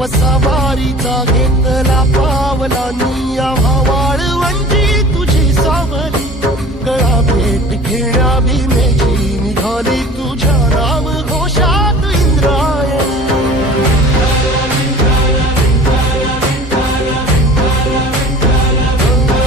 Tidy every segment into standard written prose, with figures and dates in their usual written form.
वसावारीचा घेतला पावला निया वाळवंटी तुझी सावली गळा भेट घेण्या भीमेची निघाली तुझ्या नाम घोषात इंद्रायणी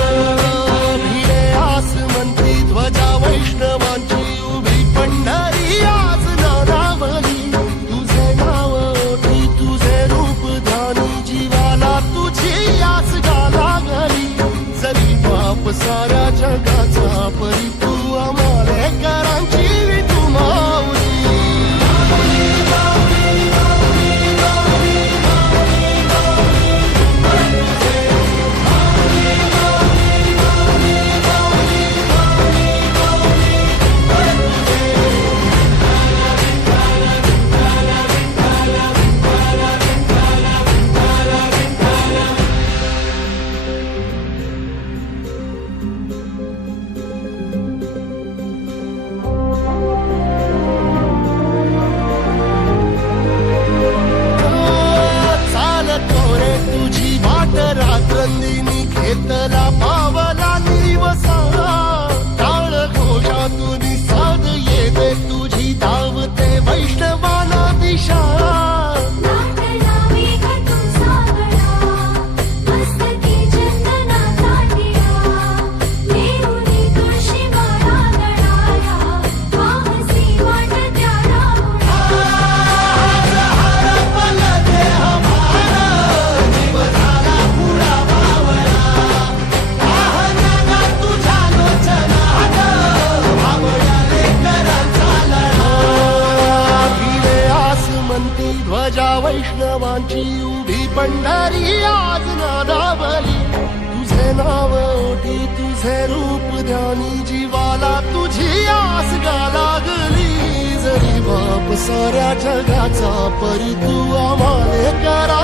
भिडे आसमंती ध्वजा वैष्णवांची उभी पंढरी आज नानावली तुझे नाव ओठी तुझे रूप ध्यानी जीवाला तुझी आस गा लागली जरी बाप साऱ्या जगाचा परी तू आमालेकरांची तू माऊली रात्रंदिनी घेतला पावला निवसा टाळ घोषातून साध येते तुझी धावते वैष्णवाला दिशा ध्वजा वैष्णवांची उभी पंढरी आज नादावली तुझे नाव ओठी तुझे रूप ध्यानी जीवाला तुझी आस गा लागली जरी बाप साऱ्या जगाचा परी तू आम्हाले करा